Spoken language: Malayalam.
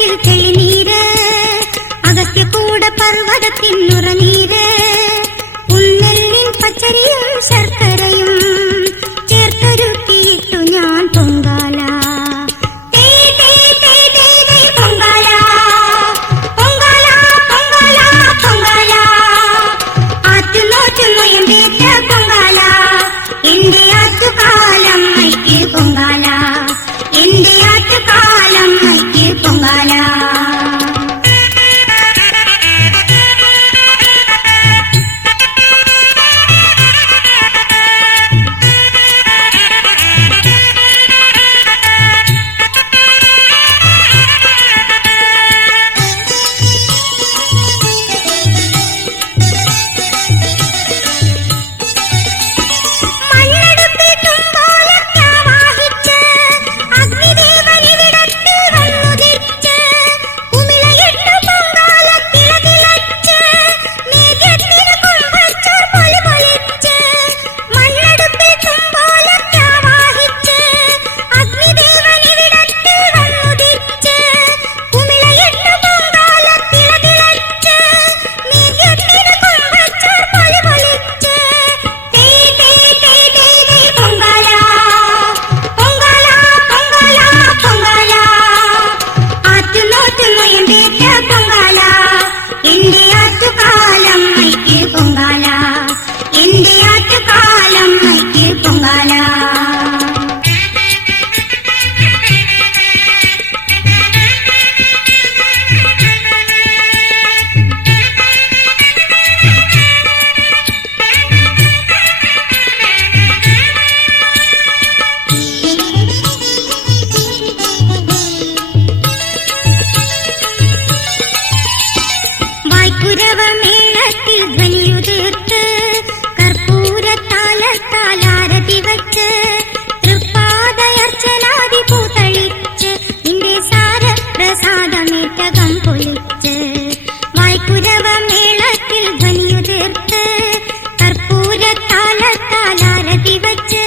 കിഴക്കിൽ ചെളിനീര് അഗസ്ത്യകൂട പർവതത്തിനുറനീര് ഉള്ളെല്ലിൻ പച്ചരിയും ശർത്ത make it